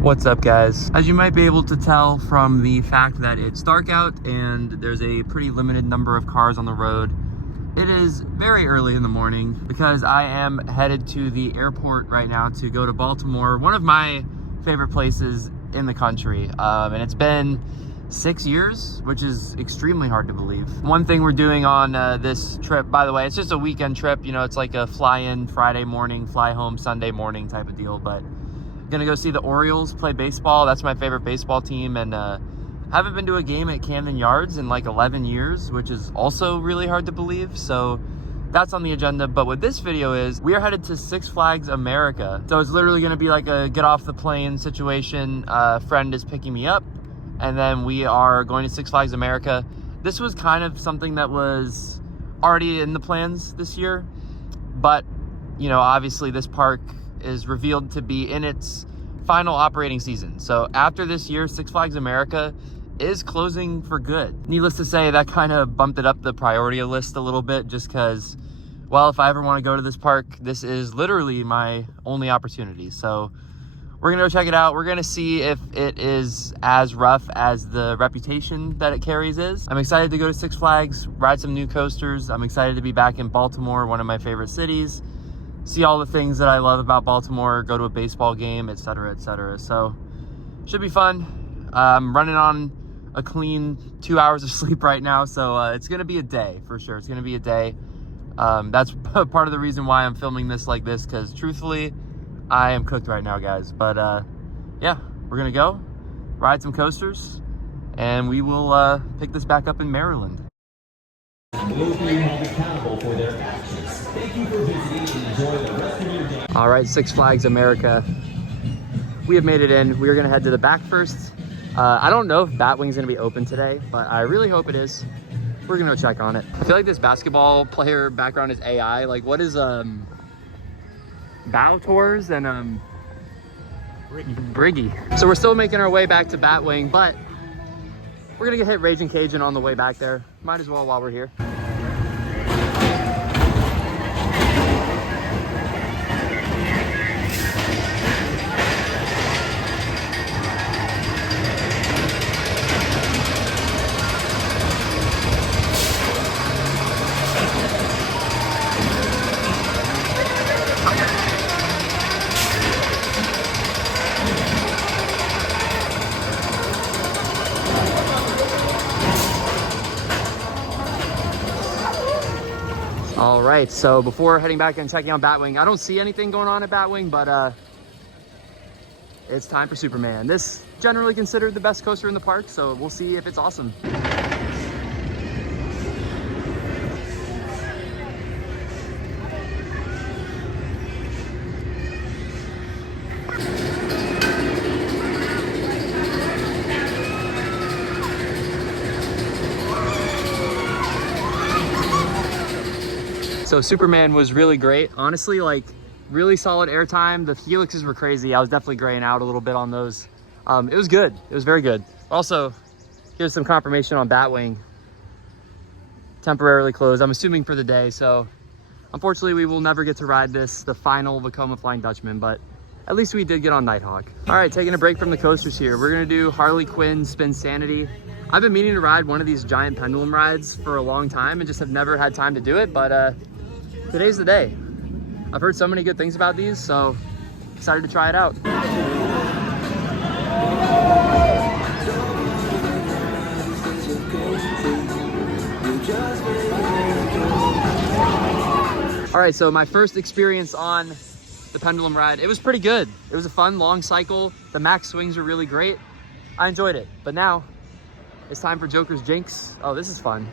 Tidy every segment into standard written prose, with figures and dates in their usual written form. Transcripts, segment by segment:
What's up, guys? As you might be able to tell from the fact that it's dark out and there's a pretty limited number of cars on the road, it is very early in the morning because I am headed to the airport right now to go to Baltimore, one of my favorite places in the country. And it's been 6 years, which is extremely hard to believe. One thing we're doing on this trip, by the way, it's just a weekend trip. You know, it's like a fly in Friday morning, fly home Sunday morning type of deal, but gonna go see the Orioles play baseball. That's my favorite baseball team, and haven't been to a game at Camden Yards in like 11 years, which is also really hard to believe. So that's on the agenda. But what this video is, we are headed to Six Flags America. So it's literally gonna be like a get off the plane situation. A friend is picking me up, and then we are going to Six Flags America. This was kind of something that was already in the plans this year, but you know, obviously this park is revealed to be in its final operating season. So after this year, Six Flags America is closing for good. Needless to say, that kind of bumped it up the priority list a little bit, just because, well, if I ever want to go to this park, this is literally my only opportunity. So we're gonna go check it out. We're gonna see if it is as rough as the reputation that it carries is. I'm excited to go to Six Flags, ride some new coasters. I'm excited to be back in Baltimore, one of my favorite cities. See all the things that I love about Baltimore, go to a baseball game, etc., etc. So should be fun. I'm running on a clean 2 hours of sleep right now, so it's gonna be a day for sure. It's gonna be a day. That's part of the reason why I'm filming this like this, because truthfully, I am cooked right now, guys. But yeah, we're gonna go ride some coasters, and we will pick this back up in Maryland. All right, Six Flags America. We have made it in. We are gonna head to the back first. I don't know if Batwing's gonna be open today, but I really hope it is. We're gonna go check on it. I feel like this basketball player background is AI. Like, what is Bow Tours and Briggy. So we're still making our way back to Batwing, but we're gonna get hit Raging Cajun on the way back there. Might as well while we're here. All right, so before heading back and checking out Batwing, I don't see anything going on at Batwing, but it's time for Superman. This generally considered the best coaster in the park, so we'll see if it's awesome. So Superman was really great. Honestly, like really solid airtime. The helixes were crazy. I was definitely graying out a little bit on those. It was good. It was very good. Also, here's some confirmation on Batwing. Temporarily closed, I'm assuming for the day. So unfortunately, we will never get to ride this, the final Vekoma Flying Dutchman, but at least we did get on Nighthawk. All right, taking a break from the coasters here. We're gonna do Harley Quinn Spinsanity. I've been meaning to ride one of these giant pendulum rides for a long time and just have never had time to do it, but today's the day. I've heard so many good things about these, so excited to try it out. All right, so my first experience on the pendulum ride, it was pretty good. It was a fun, long cycle. The max swings were really great. I enjoyed it, but now it's time for Joker's Jinx. Oh, this is fun.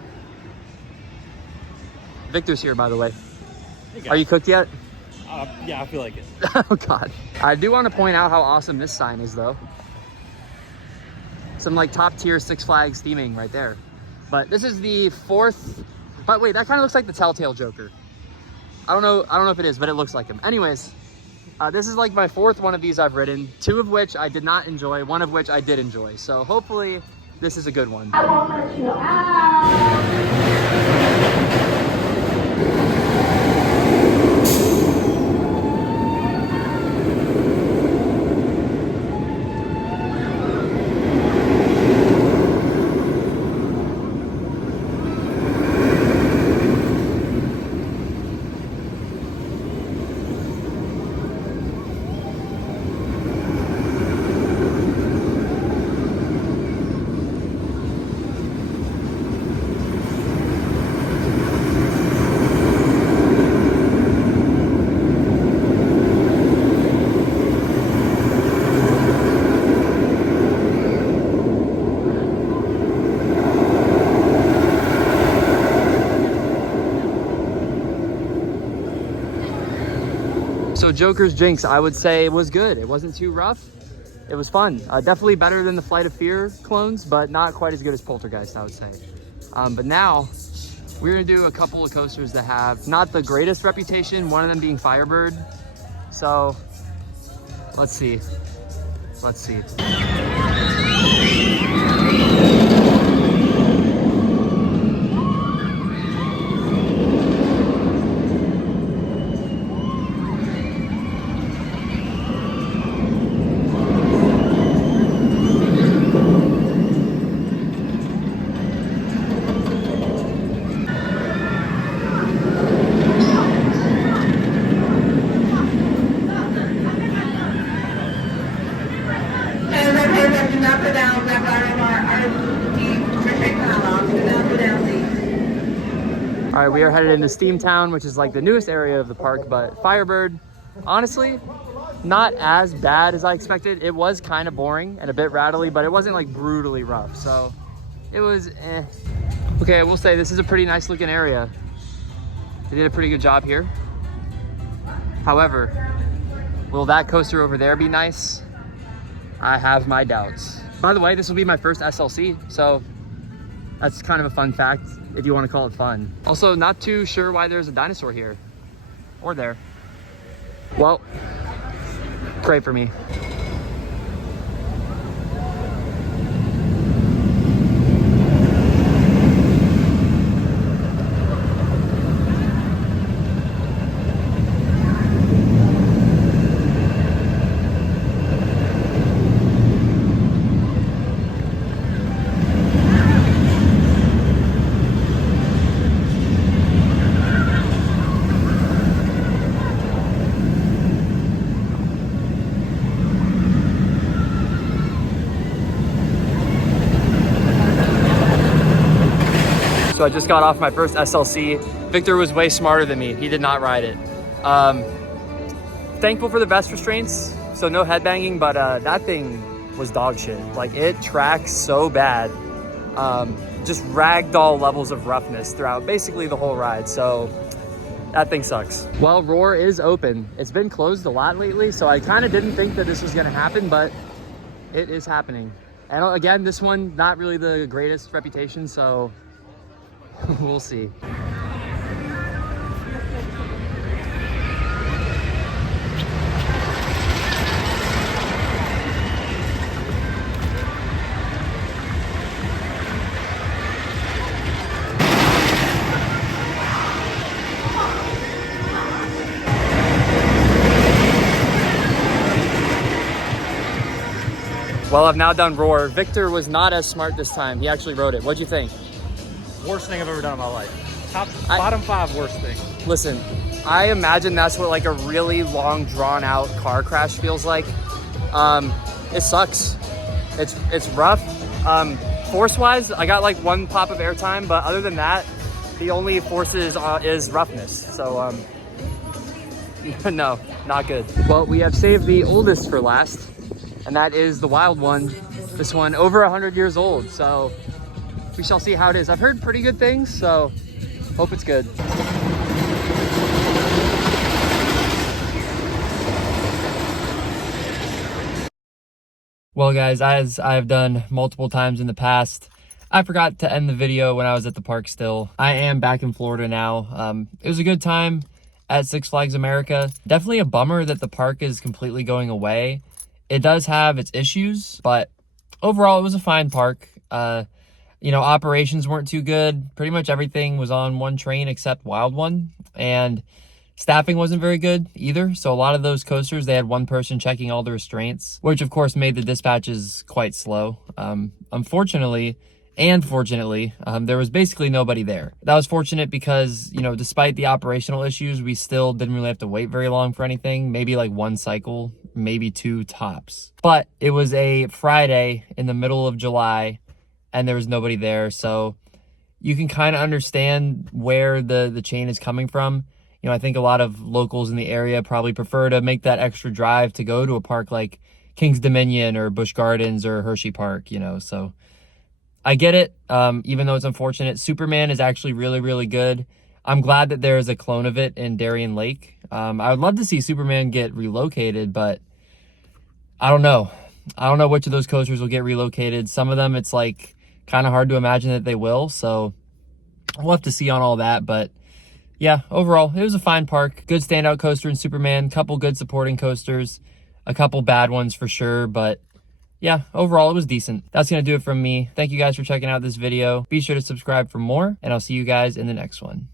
Victor's here, by the way. Hey, are you cooked yet? Yeah, I feel like it. Oh God. I do want to point out how awesome this sign is though. Some like top tier Six Flags theming right there. But this is the fourth, but wait, that kind of looks like the Telltale Joker. I don't know if it is, but it looks like him. Anyways, this is like my fourth one of these I've ridden, two of which I did not enjoy, one of which I did enjoy. So hopefully this is a good one. I won't let you out. So Joker's Jinx, I would say, was good. It wasn't too rough. It was fun. Definitely better than the Flight of Fear clones, but not quite as good as Poltergeist, I would say. But now we're gonna do a couple of coasters that have not the greatest reputation, one of them being Firebird. So let's see. Let's see. All right, we are headed into Steamtown, which is like the newest area of the park, but Firebird, honestly, not as bad as I expected. It was kind of boring and a bit rattly, but it wasn't like brutally rough, so it was eh. Okay, I will say this is a pretty nice looking area. They did a pretty good job here. However, will that coaster over there be nice? I have my doubts. By the way, this will be my first SLC, so that's kind of a fun fact, if you want to call it fun. Also, not too sure why there's a dinosaur here or there. Well, pray for me. So I just got off my first SLC. Victor was way smarter than me. He did not ride it. Thankful for the vest restraints, so no headbanging, but that thing was dog shit. Like, it tracks so bad. Just ragdoll levels of roughness throughout basically the whole ride, so that thing sucks. Well, Roar is open. It's been closed a lot lately, so I kind of didn't think that this was gonna happen, but it is happening. And again, this one, not really the greatest reputation, so we'll see. Well, I've now done Roar. Victor was not as smart this time. He actually rode it. What'd you think? Worst thing I've ever done in my life. Bottom 5 worst thing. Listen, I imagine that's what like a really long, drawn out car crash feels like. It sucks. It's rough. Force wise, I got like 1 pop of airtime, but other than that, the only force is roughness. So no, not good. Well, we have saved the oldest for last, and that is the wild one. This one over 100 years old. So we shall see how it is. I've heard pretty good things, so hope it's good. Well, guys, as I've done multiple times in the past, I forgot to end the video when I was at the park still. I am back in Florida now. It was a good time at Six Flags America. Definitely a bummer that the park is completely going away. It does have its issues, but overall it was a fine park. You know, operations weren't too good. Pretty much everything was on one train except Wild One, and staffing wasn't very good either. So a lot of those coasters, they had one person checking all the restraints, which of course made the dispatches quite slow. Unfortunately, and fortunately, there was basically nobody there. That was fortunate because, you know, despite the operational issues, we still didn't really have to wait very long for anything. Maybe like 1 cycle, maybe 2 tops. But it was a Friday in the middle of July, and there was nobody there. So you can kind of understand where the chain is coming from. You know, I think a lot of locals in the area probably prefer to make that extra drive to go to a park like King's Dominion or Busch Gardens or Hershey Park, you know, so I get it. Even though it's unfortunate, Superman is actually really, really good. I'm glad that there is a clone of it in Darien Lake. I would love to see Superman get relocated, but I don't know. I don't know which of those coasters will get relocated. Some of them, it's like kind of hard to imagine that they will. So we'll have to see on all that. But yeah, overall, it was a fine park. Good standout coaster in Superman. Couple good supporting coasters. A couple bad ones for sure. But yeah, overall, it was decent. That's going to do it from me. Thank you guys for checking out this video. Be sure to subscribe for more, and I'll see you guys in the next one.